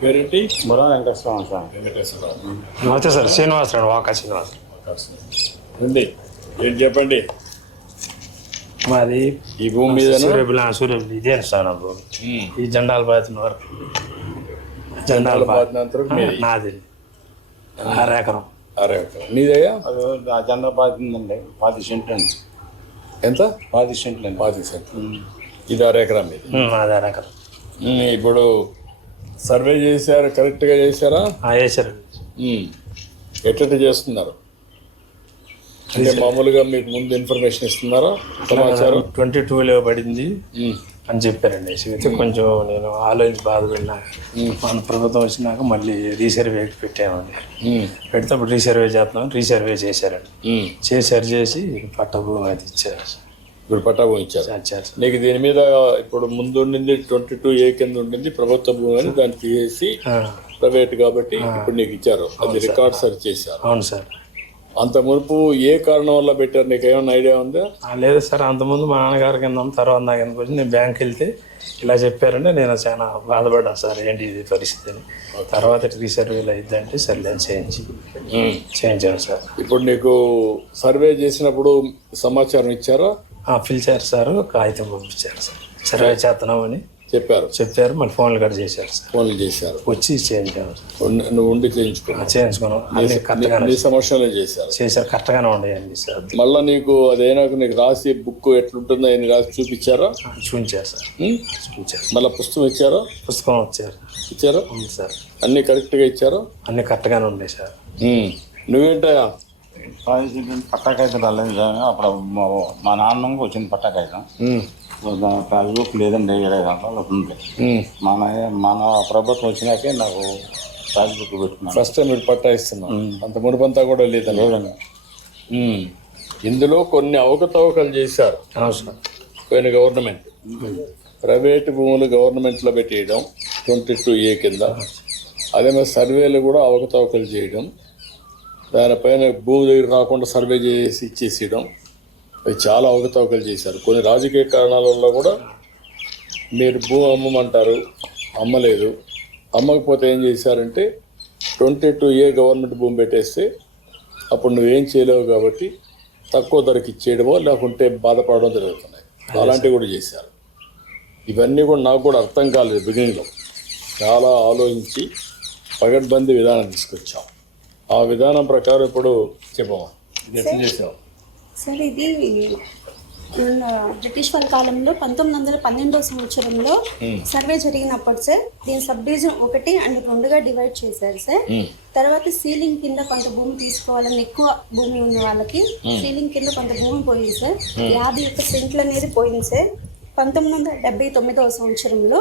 పేరేంటి? బుర్ర వెంకటేశ్వర స్వామి. వెంకటేశ్వరరావు. నమస్తే సార్, శ్రీనివాసరావు, వాకా శ్రీనివాస్. రండి, ఏం చెప్పండి. మాది ఈ భూమి మీద సూర్యబిల్ ఇదే సార్ నా భూమి. ఈ జెండాల బాధిన వరకు జెండాల నాది 6 ఎకరం. 6 ఎకరం నీదయ్యా? అది ఆ జెండా బాధిందండి. 10 సెంట్లు అండి. ఎంత? 10 సెంట్లు అండి. 10 సెంట్లు. ఇది 6 ఎకరం మీద. నాది 6 ఎకరం. ఇప్పుడు సర్వే చేశారు, కరెక్ట్గా చేశారా? వేసారండి. ఎట్లా చేస్తున్నారు అంటే మామూలుగా మీకు ముందు ఇన్ఫర్మేషన్ ఇస్తున్నారా? సమాచారం 22లో పడింది అని చెప్పారండి. అయితే కొంచెం నేను ఆలోచించి బాధపడినాక మన ప్రభుత్వం వచ్చినాక మళ్ళీ రీసర్వే పెట్టామండి. పెడితే అప్పుడు రీసర్వే చేస్తున్నాం. రీసర్వే చేశారండి. చేసి పట్టభూమి అది ఇచ్చారు. ఇప్పుడు పట్టా భూమి ఇచ్చారు. నీకు దీని మీద ఇప్పుడు ముందు ఉండింది 22A కింద ఉండింది ప్రభుత్వ భూమి అని, దాన్ని తీసేసి ప్రైవేట్ కాబట్టి ఇప్పుడు నీకు ఇచ్చారు. అది రికార్డ్ సరి చేశారు. అవును సార్. అంత మునుపు ఏ కారణం వల్ల పెట్టారు, నీకు ఏమైనా ఐడియా ఉందా? లేదు సార్, అంతకుముందు మా నాన్నగారి కింద తర్వాత నా కిందకి వచ్చి నేను బ్యాంక్కి వెళ్తే ఇలా చెప్పారంటే నేను చాలా బాధపడ్డాను సార్, ఏంటి ఇది పరిస్థితి అని. తర్వాత రీసర్వేలు అయిద్దంటే సర్లేని చేయించాను సార్. ఇప్పుడు నీకు సర్వే చేసినప్పుడు సమాచారం ఇచ్చారా? పిలిచారు సార్, కాగితం పంపించారు సార్, సర్వే చేస్తున్నామని చెప్పారు. మళ్ళీ ఫోన్లు కట్ చేశారు సార్. ఫోన్లు చేశారు, వచ్చి చేయించాను. నువ్వు ఉండి చేయించుకున్నావు. నీ సమస్యలే చేశారు, కరెక్ట్గానే ఉండేయండి సార్. మళ్ళీ నీకు అదైనాక నీకు రాసి బుక్ ఎట్లుంటుందో అని రాసి చూపించారా? చూపించారు సార్. చూపించారు. మళ్ళీ పుస్తకం ఇచ్చారా? పుస్తకం ఇచ్చారు ఉంది సార్. అన్ని కరెక్ట్గా ఇచ్చారు? అన్ని కరెక్ట్గానే ఉన్నాయి సార్. నువ్వేంటయా? 10 సెంట్లు పట్టాకాయితం రాలేదు సార్. అప్పుడు మా నాన్నకి వచ్చింది పట్టాకాయితం. పాస్బుక్ లేదండి, 20 గంటలు ఉంది. మన ప్రభుత్వం వచ్చినాకే నాకు పాస్బుక్ పెట్టుకున్నాను. ఫస్ట్ టైం మీరు పట్టా ఇస్తున్నాం. అంత మునుపంతా కూడా లేదండి. ఇందులో కొన్ని అవకతవకలు చేశారు పోయిన గవర్నమెంట్. ప్రైవేటు భూములు గవర్నమెంట్లో పెట్టేయడం 22A కింద. అదే మరి సర్వేలు కూడా అవకతవకలు చేయడం, దానిపైన భూమి దగ్గర రాకుండా సర్వే చేసి ఇచ్చేసేయడం, అవి చాలా అవకతవకలు చేశారు. కొన్ని రాజకీయ కారణాల వల్ల కూడా మీరు భూమి అమ్మమంటారు, అమ్మలేదు. అమ్మకపోతే ఏం చేశారంటే 22A గవర్నమెంట్ భూమి పెట్టేస్తే అప్పుడు నువ్వేం చేయలేవు కాబట్టి తక్కువ ధరకి ఇచ్చేయడమో లేకుంటే బాధపడడం జరుగుతున్నాయి. అలాంటివి కూడా చేశారు. ఇవన్నీ కూడా నాకు కూడా అర్థం కాలేదు బిగినింగ్లో. చాలా ఆలోచించి పగడ్బందీ విధానం తీసుకొచ్చాం. ఆ విధానం ప్రకారం ఇప్పుడు చెప్పమా ఎట్లా చేసావు సార్? ఇది బ్రిటిష్ వాళ్ళ కాలంలో 1912వ సంవత్సరంలో సర్వే జరిగినప్పుడు సార్ దీని సబ్ డివిజన్ 1 and 2గా డివైడ్ చేశారు సార్. తర్వాత సీలింగ్ కింద కొంత భూమి తీసుకోవాలని ఎక్కువ భూమి ఉన్న వాళ్ళకి సీలింగ్ కింద కొంత భూమి పోయింది సార్. 51 సెంట్లు అనేది పోయింది సార్ 1979వ సంవత్సరంలో.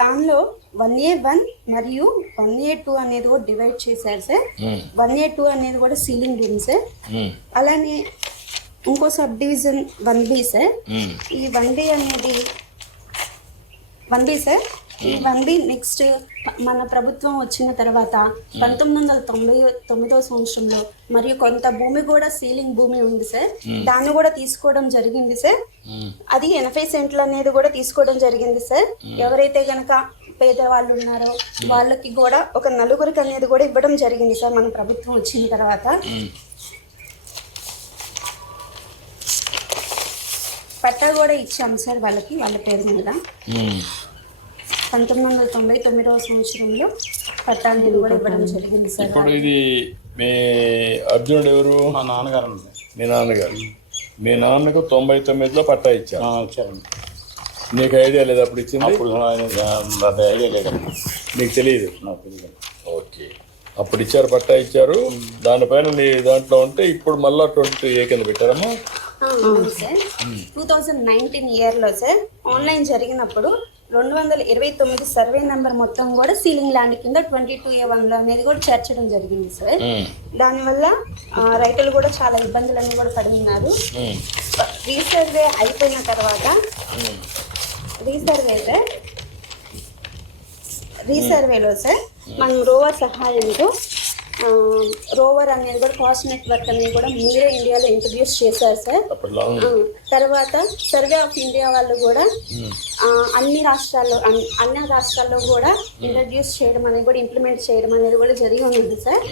దానిలో 1A1 మరియు 1A2 అనేది కూడా డివైడ్ చేశారు సార్. 1A2 అనేది కూడా సీలింగ్ భూమి సార్. అలానే ఇంకో సబ్ డివిజన్ 1B సార్. ఈ 1B అనేది 1B సార్. ఈ 1B నెక్స్ట్ మన ప్రభుత్వం వచ్చిన తర్వాత 1999వ సంవత్సరంలో మరియు కొంత భూమి కూడా సీలింగ్ భూమి ఉంది సార్. దాన్ని కూడా తీసుకోవడం జరిగింది సార్. అది 80 సెంట్లు అనేది కూడా తీసుకోవడం జరిగింది సార్. ఎవరైతే గనక పేదవాళ్ళు ఉన్నారో వాళ్ళకి కూడా ఒక 4 అనేది కూడా ఇవ్వడం జరిగింది సార్ మన ప్రభుత్వం వచ్చిన తర్వాత. పట్టా కూడా ఇచ్చాము సార్ వాళ్ళకి, వాళ్ళ పేరు మీద. 1999వ సంవత్సరంలో పట్టా అనేది కూడా ఇవ్వడం జరిగింది సార్. ఇప్పుడు ఇది మీ అర్జునుడు ఎవరు? మా నాన్నగారు. మీ నాన్నగారు. మీ నాన్నకు 99లో పట్టా ఇచ్చారు. నీకు ఐడియా లేదు అప్పుడు ఇచ్చింది? అప్పుడు ఐడియా లేదు, నీకు తెలియదు? నాకు తెలియదు. ఓకే, అప్పుడు ఇచ్చారు, పట్టా ఇచ్చారు. దానిపైన నీ దాంట్లో ఉంటే ఇప్పుడు మళ్ళీ 22A కింద పెట్టారమ్మా. అవును సార్. 2019 ఇయర్లో సార్ ఆన్లైన్ జరిగినప్పుడు 229 సర్వే నెంబర్ మొత్తం కూడా సీలింగ్ ల్యాండ్ కింద 22A1లో అనేది కూడా చేర్చడం జరిగింది సార్. దానివల్ల రైతులు కూడా చాలా ఇబ్బందులన్నీ కూడా పడి ఉన్నారు. రీసర్వే అయిపోయిన తర్వాత రీసర్వేలో సార్ మనం రోవర్ సహాయంతో రోవర్ అనేది కూడా కాస్ట్ నెట్వర్క్ అనేది కూడా మీరే ఇండియాలో ఇంట్రడ్యూస్ చేశారు సార్. అప్పట్లో తర్వాత సర్వే ఆఫ్ ఇండియా వాళ్ళు కూడా అన్ని రాష్ట్రాల్లో కూడా ఇంట్రడ్యూస్ చేయడం అనేది కూడా ఇంప్లిమెంట్ చేయడం అనేది కూడా జరిగి ఉంది సార్.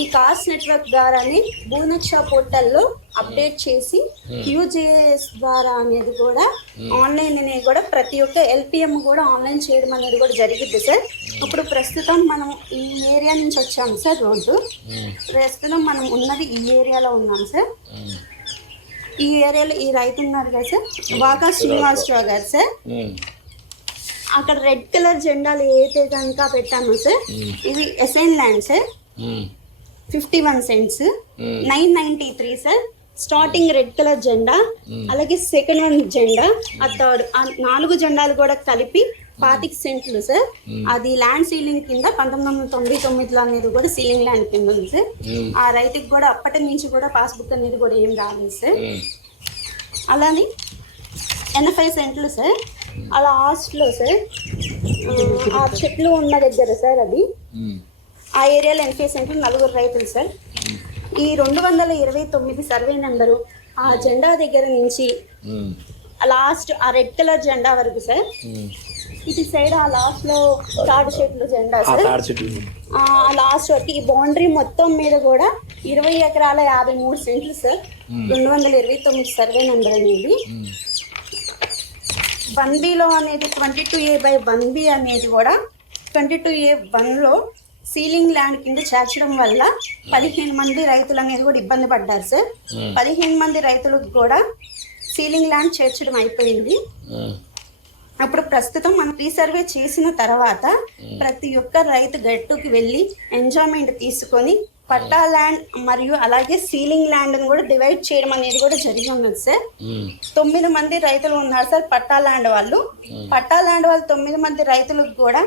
ఈ కాస్ట్ నెట్వర్క్ ద్వారానే భూనక్ష పోర్టల్లో అప్డేట్ చేసి QGIS ద్వారా అనేది కూడా ఆన్లైన్ అనేది కూడా ప్రతి ఒక్క LPM కూడా ఆన్లైన్ చేయడం అనేది కూడా జరిగింది సార్. ఇప్పుడు ప్రస్తుతం మనం ఈ ఏరియా నుంచి వచ్చాము సార్. రోడ్డు ప్రస్తుతం మనం ఉన్నది ఈ ఏరియాలో ఉన్నాం సార్. ఈ ఏరియాలో ఈ రైతు ఉన్నారు కదా సార్, వాకా శ్రీనివాసరావు గారు సార్. అక్కడ రెడ్ కలర్ జెండాలు ఏదైతే కనుక పెట్టామో సార్, ఇవి assign land sir. 51 cents 993 sir. Starting red colour జెండా, అలాగే సెకండ్ వన్ జెండా, ఆ థర్డ్, ఆ 4 జెండాలు కూడా కలిపి 25 సెంట్లు సార్. అది ల్యాండ్ సీలింగ్ కింద 1999లో అనేది కూడా సీలింగ్ ల్యాండ్ కింద ఉంది సార్. ఆ రైతుకి కూడా అప్పటి నుంచి కూడా పాస్బుక్ అనేది కూడా ఏం రాలేదు సార్. అలానే 85 సెంట్లు సార్. అలా హాస్టల్లో సార్ ఆ చెట్లు ఉన్న దగ్గర సార్, అది ఆ ఏరియాలో 85 సెంట్లు 4 రైతులు సార్. ఈ 229 సర్వే నెంబరు ఆ జెండా దగ్గర నుంచి లాస్ట్ ఆ రెడ్ కలర్ జెండా వరకు సార్. ఇటు సైడ్ ఆ లాస్ట్ లో తాడు చెట్లు జెండా సార్. ఆ లాస్ట్ వరకు ఈ బౌండరీ మొత్తం మీద కూడా 20 ఎకరాల 53 సెంట్లు సార్. 229 సర్వే నెంబర్ అనేది 1Bలో అనేది 22A/1B అనేది కూడా 22A1లో సీలింగ్ ల్యాండ్ కింద చేర్చడం వల్ల 15 మంది రైతులు అనేది కూడా ఇబ్బంది పడ్డారు సార్. 15 మంది రైతులకు కూడా సీలింగ్ ల్యాండ్ చేర్చడం అయిపోయింది. అప్పుడు ప్రస్తుతం మనం రీసర్వే చేసిన తర్వాత ప్రతి ఒక్క రైతు గట్టుకి వెళ్ళి ఎంజాయ్మెంట్ తీసుకొని పట్టా ల్యాండ్ మరియు అలాగే సీలింగ్ ల్యాండ్ కూడా డివైడ్ చేయడం అనేది కూడా జరిగి ఉన్నది సార్. 9 మంది రైతులు ఉన్నారు సార్ పట్టా ల్యాండ్ వాళ్ళు. పట్టా ల్యాండ్ వాళ్ళు 9 మంది రైతులకు కూడా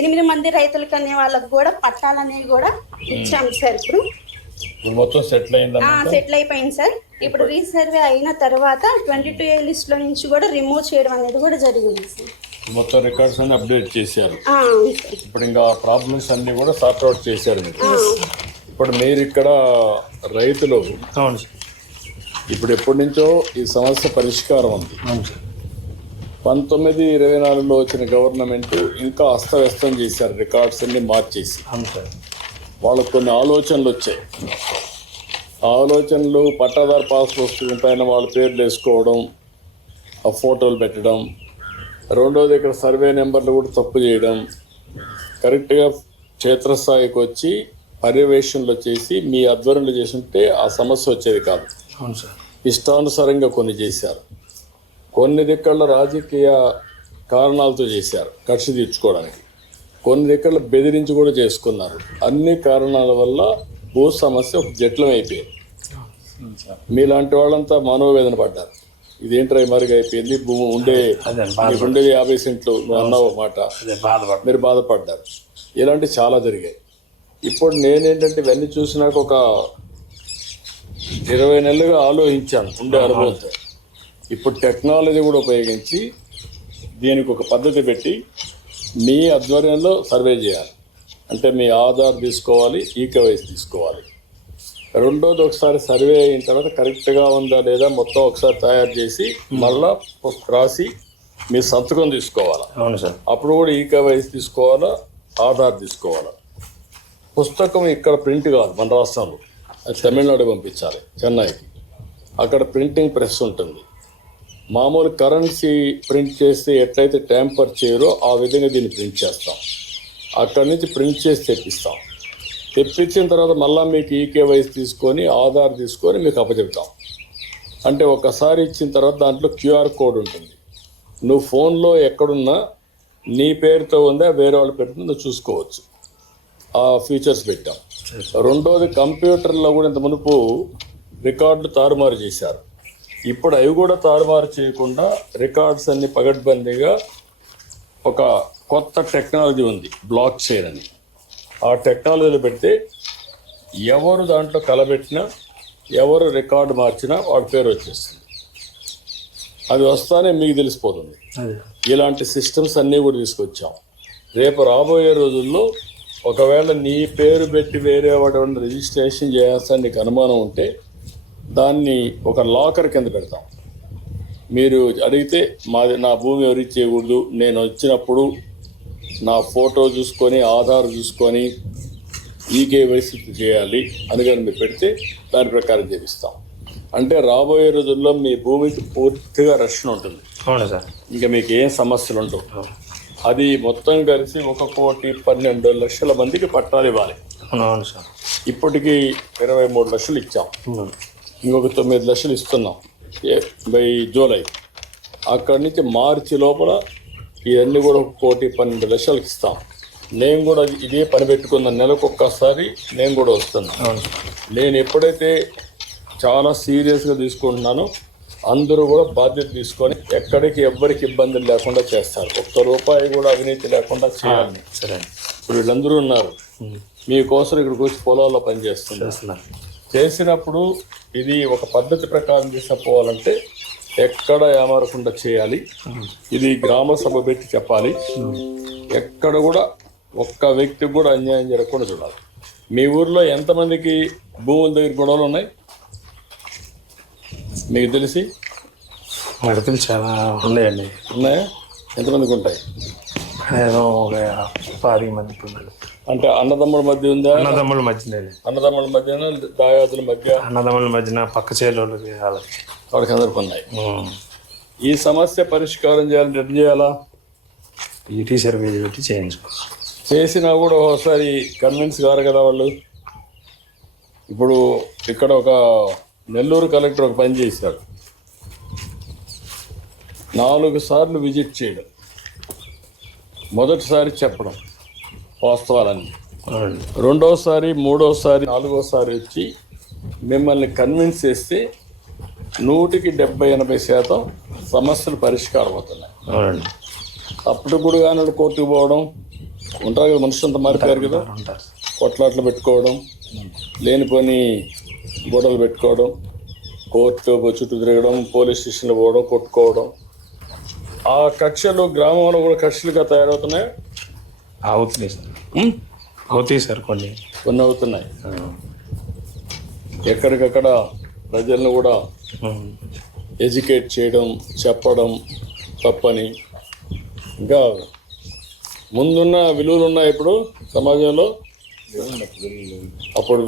8 మంది రైతులకు అనే వాళ్ళకు కూడా పట్టాలు అనేవి కూడా ఇచ్చాము సార్. ఇప్పుడు మొత్తం సెటిల్ అయిపోయింది సార్. ఇప్పుడు రీసర్వే అయిన తర్వాత 22A లిస్ట్ లో నుంచి కూడా రిమూవ్ చేయడం అనేది కూడా జరిగింది సార్. మొత్తం రికార్డ్స్ అన్ని అప్డేట్ చేశారు. ఇప్పుడు ఇంకా ప్రాబ్లమ్స్ అన్ని కూడా సార్ట్ అవుట్ చేశారు మీరు. ఇప్పుడు మీరు ఇక్కడ రైతులు ఇప్పుడు ఎప్పటి నుంచో ఈ సమస్య పరిష్కారం ఉంది. 1924లో వచ్చిన గవర్నమెంట్ ఇంకా అస్తవ్యస్తం చేశారు, రికార్డ్స్ అన్ని మార్చేసి. వాళ్ళకు కొన్ని ఆలోచనలు వచ్చాయి. ఆ ఆలోచనలు పట్టాదారు పాస్ పుస్తకం పైన వాళ్ళ పేర్లు వేసుకోవడం, ఆ ఫోటోలు పెట్టడం, రెండోది ఇక్కడ సర్వే నెంబర్లు కూడా తప్పు చేయడం, కరెక్ట్గా క్షేత్రస్థాయికి వచ్చి పర్యవేక్షణలు చేసి మీ ఆధ్వర్యంలో చేస్తుంటే ఆ సమస్య వచ్చేది కాదు. ఇష్టానుసారంగా కొన్ని చేశారు. కొన్ని దిక్కల్లో రాజకీయ కారణాలతో చేశారు, కక్ష తీర్చుకోవడానికి. కొన్ని దిక్కల్లో బెదిరించి కూడా చేసుకున్నారు. అన్ని కారణాల వల్ల భూ సమస్య ఒక జట్లం అయిపోయింది. మీలాంటి వాళ్ళంతా మనోవేదన పడ్డారు. ఇదేంట్రా మరుగు అయిపోయింది, భూమి ఉండేది 50 సెంట్లు నువ్వు అన్నావు మాట, మీరు బాధపడ్డారు. ఇలాంటివి చాలా జరిగాయి. ఇప్పుడు నేనేంటంటే ఇవన్నీ చూసినాక ఒక 20 నెలలుగా ఆలోచించాను ఉండే అనుభవంతో. ఇప్పుడు టెక్నాలజీ కూడా ఉపయోగించి దీనికి ఒక పద్ధతి పెట్టి మీ ఆధ్వర్యంలో సర్వే చేయాలి. అంటే మీ ఆధార్ తీసుకోవాలి, ఈకేవైసీ తీసుకోవాలి. రెండోది ఒకసారి సర్వే అయిన తర్వాత కరెక్ట్గా ఉందా లేదా మొత్తం ఒకసారి తయారు చేసి మళ్ళా రాసి మీ సంతకం తీసుకోవాలా. అవును సార్. అప్పుడు కూడా ఈకేవైసీ తీసుకోవాలా, ఆధార్ తీసుకోవాలా. పుస్తకం ఇక్కడ ప్రింట్ కాదు మన రాష్ట్రంలో, అది తమిళనాడు పంపించాలి, చెన్నైకి. అక్కడ ప్రింటింగ్ ప్రెస్ ఉంటుంది. మామూలు కరెన్సీ ప్రింట్ చేస్తే ఎట్లయితే ట్యాంపర్ చేయరో ఆ విధంగా దీన్ని ప్రింట్ చేస్తాం. అక్కడి నుంచి ప్రింట్ చేసి తెప్పిస్తాం. తెప్పించిన తర్వాత మళ్ళీ మీకు ఈకేవైసీ తీసుకొని ఆధార్ తీసుకొని మీకు అప్పచెప్తాం. అంటే ఒకసారి ఇచ్చిన తర్వాత దాంట్లో QR కోడ్ ఉంటుంది. నువ్వు ఫోన్లో ఎక్కడున్నా నీ పేరుతో ఉందా వేరే వాళ్ళ పేరుతో నువ్వు చూసుకోవచ్చు. ఆ ఫీచర్స్ పెట్టాం. రెండోది కంప్యూటర్లో కూడా ఇంత మునుపు రికార్డులు తారుమారు చేశారు. ఇప్పుడు అవి కూడా తారుమారు చేయకుండా రికార్డ్స్ అన్ని పగడ్బందీగా ఒక కొత్త టెక్నాలజీ ఉంది, బ్లాక్ చైన్ అని. ఆ టెక్నాలజీలో పెడితే ఎవరు దాంట్లో కలబెట్టినా ఎవరు రికార్డు మార్చినా వాడి పేరు వచ్చేస్తుంది. అది వస్తానే మీకు తెలిసిపోతుంది. ఇలాంటి సిస్టమ్స్ అన్నీ కూడా తీసుకొచ్చాం. రేపు రాబోయే రోజుల్లో ఒకవేళ నీ పేరు పెట్టి వేరే వాడు రిజిస్ట్రేషన్ చేయాల్సిన నీకు అనుమానం ఉంటే దాన్ని ఒక లాకర్ కింద పెడతాం. మీరు అడిగితే నా భూమి ఎవరికి చేయకూడదు, నేను వచ్చినప్పుడు నా ఫోటో చూసుకొని ఆధార్ చూసుకొని ఈకేవైసీ చేయాలి అని కానీ మీరు పెడితే దాని ప్రకారం చేపిస్తాం. అంటే రాబోయే రోజుల్లో మీ భూమికి పూర్తిగా రక్షణ ఉంటుంది. అవును సార్. ఇంకా మీకు ఏం సమస్యలు ఉండవు. అది మొత్తం కలిసి 1,12,00,000 మందికి పట్టాలు ఇవ్వాలి. అవును సార్. ఇప్పటికీ 23 లక్షలు ఇచ్చాం, ఇంకొక 9 లక్షలు ఇస్తున్నాం బై జూలై. అక్కడి నుంచి మార్చి లోపల ఇవన్నీ కూడా 1,12,00,000 ఇస్తాం. నేను కూడా ఇదే పని పెట్టుకున్నాను, నెలకు ఒక్కసారి నేను కూడా వస్తున్నాను. నేను ఎప్పుడైతే చాలా సీరియస్గా తీసుకుంటున్నానో అందరూ కూడా బాధ్యత తీసుకొని ఎక్కడికి ఎవ్వరికి ఇబ్బందులు లేకుండా చేస్తారు. ₹1 కూడా అవినీతి లేకుండా చేయాలి. సరే. ఇప్పుడు వీళ్ళందరూ ఉన్నారు, మీకోసం ఇక్కడికి వచ్చి పొలాల్లో పనిచేస్తున్నారు. చేసినప్పుడు ఇది ఒక పద్ధతి ప్రకారం తీసుకుపోవాలంటే ఎక్కడ ఏమారకుండా చేయాలి. ఇది గ్రామ సభ పెట్టి చెప్పాలి. ఎక్కడ కూడా ఒక్క వ్యక్తికి కూడా అన్యాయం జరగకుండా చూడాలి. మీ ఊర్లో ఎంతమందికి భూముల దగ్గర గొడవలు ఉన్నాయి మీకు తెలిసి? మిడతలు చాలా ఉన్నాయండి. ఉన్నాయా? ఎంతమందికి ఉంటాయి? ఏదో ఒక 10 మంది పిల్లలు. అంటే అన్నదమ్ముల మధ్య ఉందా? అన్నదమ్ముల మధ్యనే. అన్నదమ్ముల మధ్యన, దాయాదుల మధ్య, అన్నదమ్ముల మధ్యన, పక్క చేలోళ్ళకి వాడికి అందరికి ఉన్నాయి. ఈ సమస్య పరిష్కారం చేయాలంటే ఎట్లా చేయాలా? ఈటీ సర్వే పెట్టి చేయించుకోవాలి. చేసినా కూడా ఒకసారి కన్విన్స్ కారు కదా వాళ్ళు. ఇప్పుడు ఇక్కడ ఒక నెల్లూరు కలెక్టర్ ఒక పని చేశాడు, 4 సార్లు విజిట్ చేయడం, మొదటిసారి చెప్పడం వాస్తవాలన్నీ, రెండోసారి, మూడోసారి, 4వసారి వచ్చి మిమ్మల్ని కన్విన్స్ చేస్తే 100-70-80% సమస్యలు పరిష్కారం అవుతున్నాయి. అప్పుడు కూడా కానీ కోర్టుకు పోవడం ఉంటారు కదా, మనుషులంతా మారిపోయారు కదా, కొట్లాట్లు పెట్టుకోవడం, లేనిపోని గొడవలు పెట్టుకోవడం, కోర్టు చుట్టూ తిరగడం, పోలీస్ స్టేషన్లో పోవడం, కొట్టుకోవడం, ఆ కక్షలు గ్రామంలో కూడా కక్షలుగా తయారవుతున్నాయి. అవుతున్నాయి సార్. అవుతాయి సార్, కొన్ని అవుతున్నాయి. ఎక్కడికక్కడ ప్రజలను కూడా ఎడ్యుకేట్ చేయడం, చెప్పడం తప్పని. ఇంకా ముందున్న విలువలు ఉన్నాయి ఇప్పుడు సమాజంలో, అప్పుడు